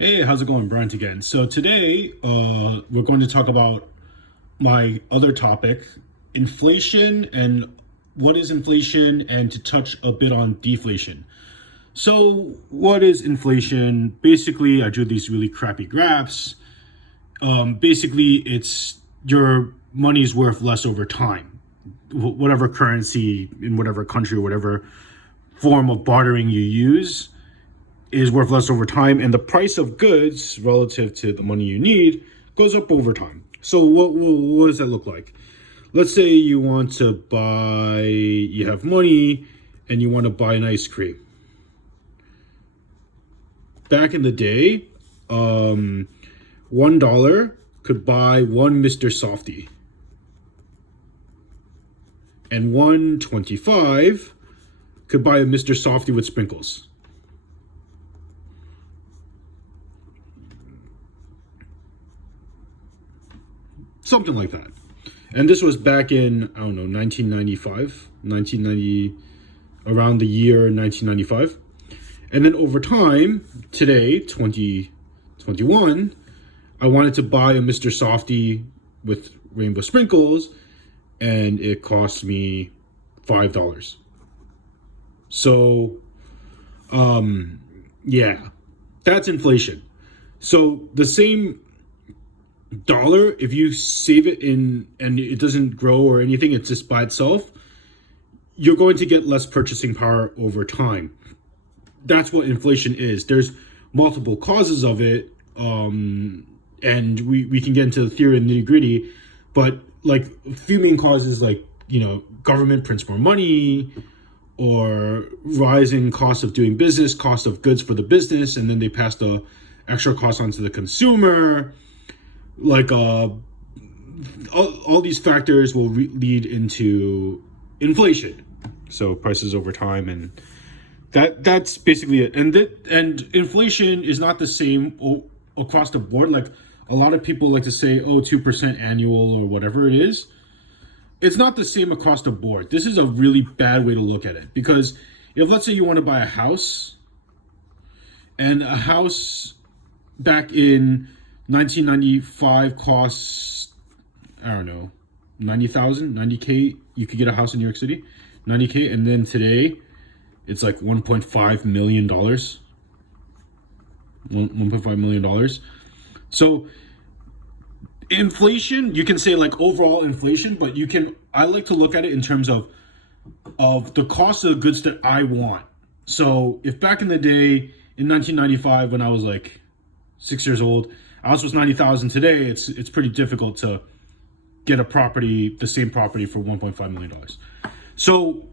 Hey, how's it going? Bryant again. So today, we're going to talk about my other topic, inflation and what is inflation, and to touch a bit on deflation. So, what is inflation? Basically, I drew these really crappy graphs. Basically, it's your money's worth less over time. Whatever currency in whatever country, whatever form of bartering you use, is worth less over time, and the price of goods relative to the money you need goes up over time. So what does that look like? Let's say you want to buy, you have money and you want to buy an ice cream. Back in the day, $1 could buy one Mr. Softy, and 1.25 could buy a Mr. Softy with sprinkles. Something like that. And this was back in, I don't know, 1990, around the year 1995. And then over time, today, 2021, I wanted to buy a Mr. Softy with rainbow sprinkles, and it cost me $5. So, yeah, that's inflation. So the same dollar, if you save it in and it doesn't grow or anything, it's just by itself, you're going to get less purchasing power over time. That's what inflation is. There's multiple causes of it, and we can get into the theory and nitty gritty, but like a few main causes, like, government prints more money, or rising cost of doing business, cost of goods for the business, and then they pass the extra cost onto the consumer. Like all these factors will lead into inflation, so prices over time, and that's basically it. And inflation is not the same across the board. Like, a lot of people like to say, 2% annual or whatever it is. It's not the same across the board. This is a really bad way to look at it, because if, let's say, you want to buy a house, and a house back in 1995 costs, I don't know, 90,000, 90K. You could get a house in New York City, 90K. And then today it's like $1.5 million. $1.5 million. So inflation, you can say like overall inflation, but I like to look at it in terms of the cost of the goods that I want. So if back in the day in 1995, when I was like 6 years old, a house was 90,000. Today, it's pretty difficult to get the same property for $1.5 million. So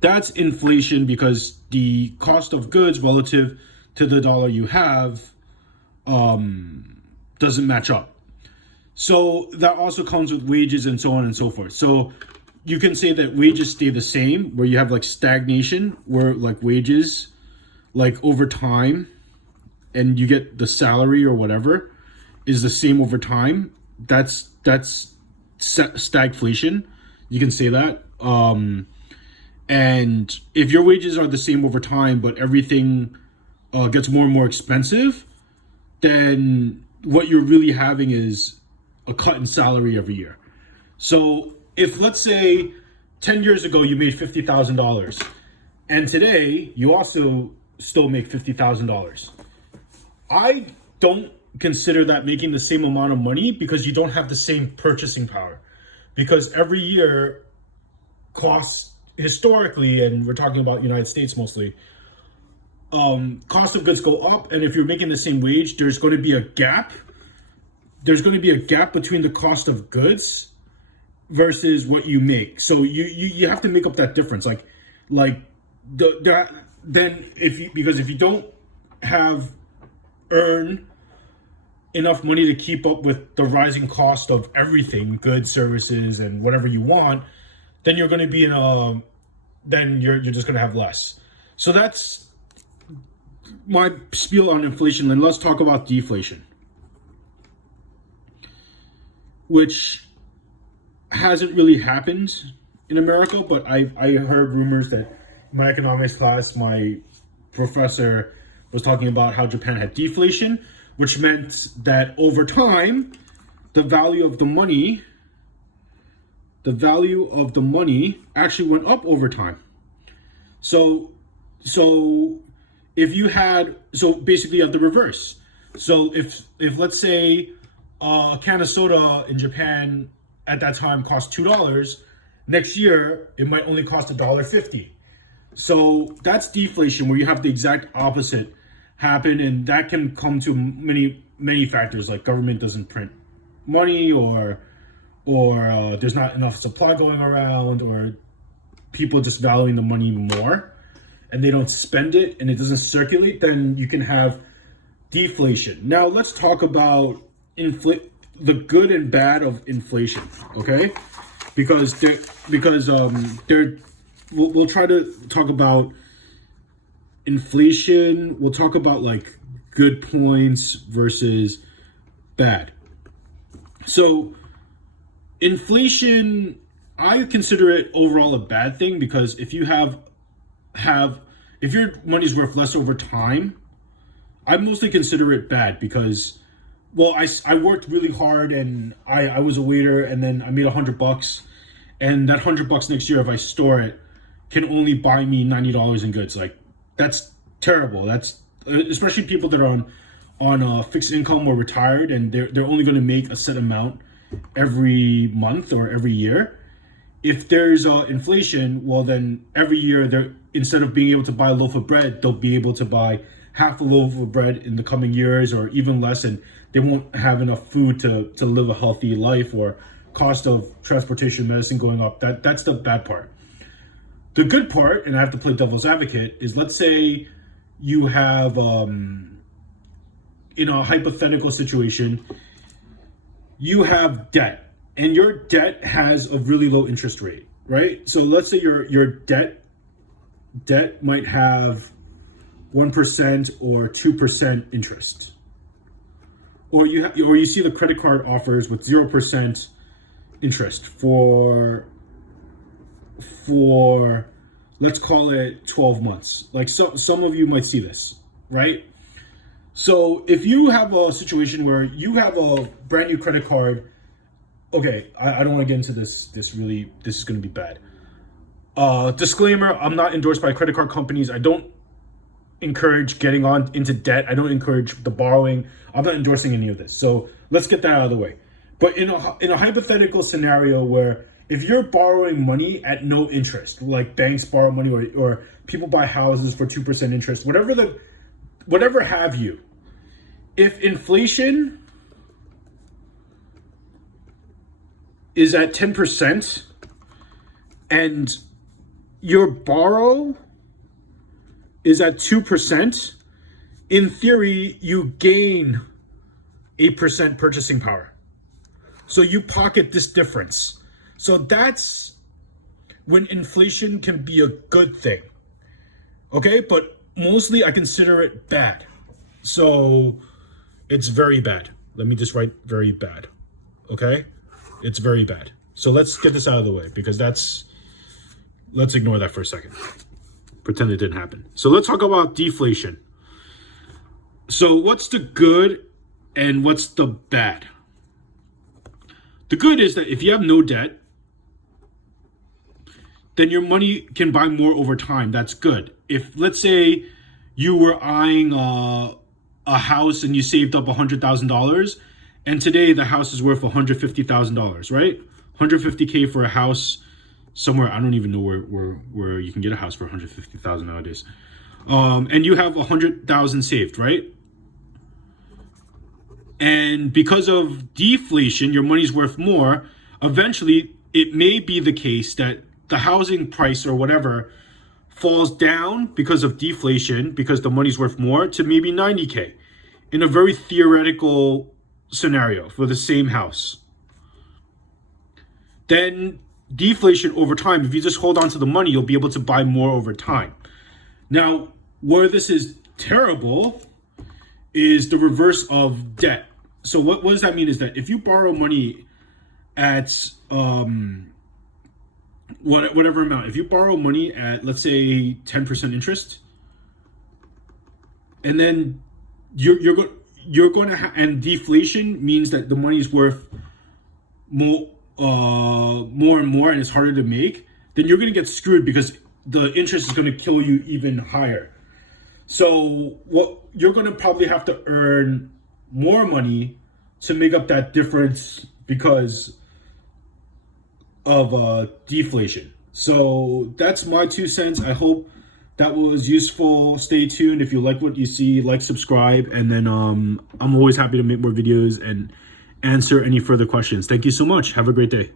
that's inflation, because the cost of goods relative to the dollar you have doesn't match up. So that also comes with wages and so on and so forth. So you can say that wages stay the same, where you have like stagnation, where like wages, like over time, and you get the salary or whatever is the same over time. That's stagflation. You can say that. And if your wages are the same over time, but everything gets more and more expensive, then what you're really having is a cut in salary every year. So if, let's say, 10 years ago you made $50,000, and today you also still make $50,000, I don't consider that making the same amount of money, because you don't have the same purchasing power. Because every year costs, historically, and we're talking about United States mostly, cost of goods go up, and if you're making the same wage, there's going to be a gap. There's going to be a gap between the cost of goods versus what you make. So you have to make up that difference. Because if you don't earn enough money to keep up with the rising cost of everything, goods, services, and whatever you want, then you're going to be then you're just going to have less. So that's my spiel on inflation. And let's talk about deflation, which hasn't really happened in America, but I heard rumors that in my economics class, my professor was talking about how Japan had deflation, which meant that over time, the value of the money actually went up over time. So if you had, so basically you have the reverse. So if let's say a can of soda in Japan at that time cost $2, next year it might only cost $1.50. So that's deflation, where you have the exact opposite happen, and that can come to many factors, like government doesn't print money, or there's not enough supply going around, or people just valuing the money more and they don't spend it and it doesn't circulate. Then you can have deflation. Now let's talk about the good and bad of inflation, okay? Because we'll try to talk about inflation. We'll talk about like good points versus bad. So inflation, I consider it overall a bad thing, because if you if your money's worth less over time, I mostly consider it bad, because, well, I worked really hard and I was a waiter, and then I made $100, and that $100 next year, if I store it, can only buy me $90 in goods. Like, that's terrible. That's especially people that are on a fixed income or retired, and they're only going to make a set amount every month or every year. If there's inflation, well, then every year they're, instead of being able to buy a loaf of bread, they'll be able to buy half a loaf of bread in the coming years, or even less, and they won't have enough food to live a healthy life, or cost of transportation, medicine going up. That's the bad part. The good part, and I have to play devil's advocate, is let's say you have, in a hypothetical situation, you have debt, and your debt has a really low interest rate, right? So let's say your debt might have 1% or 2% interest, or you see the credit card offers with 0% interest for let's call it 12 months. Like, so some of you might see this, right? So if you have a situation where you have a brand new credit card, okay, I don't want to get into this. This is going to be bad. Disclaimer: I'm not endorsed by credit card companies. I don't encourage getting into debt. I don't encourage the borrowing. I'm not endorsing any of this. So let's get that out of the way. But in a hypothetical scenario where if you're borrowing money at no interest, like banks borrow money, or people buy houses for 2% interest, whatever have you, if inflation is at 10% and your borrow is at 2%, in theory, you gain 8% purchasing power. So you pocket this difference. So that's when inflation can be a good thing. Okay, but mostly I consider it bad. So it's very bad. Let me just write very bad. Okay? It's very bad. So let's get this out of the way, because let's ignore that for a second. Pretend it didn't happen. So let's talk about deflation. So what's the good and what's the bad? The good is that if you have no debt, then your money can buy more over time. That's good. If, let's say, you were eyeing a house and you saved up $100,000, and today the house is worth $150,000, right? $150K for a house somewhere. I don't even know where you can get a house for $150,000 nowadays. And you have $100,000 saved, right? And because of deflation, your money's worth more. Eventually, it may be the case that the housing price or whatever falls down because of deflation, because the money's worth more, to maybe 90K in a very theoretical scenario for the same house. Then deflation over time, if you just hold on to the money, you'll be able to buy more over time. Now, where this is terrible is the reverse of debt. So what does that mean is that if you borrow money at whatever amount, if you borrow money at, let's say, 10% interest, and then you're going to and deflation means that the money is worth more and more, and it's harder to make. Then you're going to get screwed because the interest is going to kill you even higher. So what you're going to probably have to earn more money to make up that difference because of deflation. So that's my 2 cents. I hope that was useful. Stay tuned. If you like what you see, like, subscribe, and then I'm always happy to make more videos and answer any further questions. Thank you so much. Have a great day.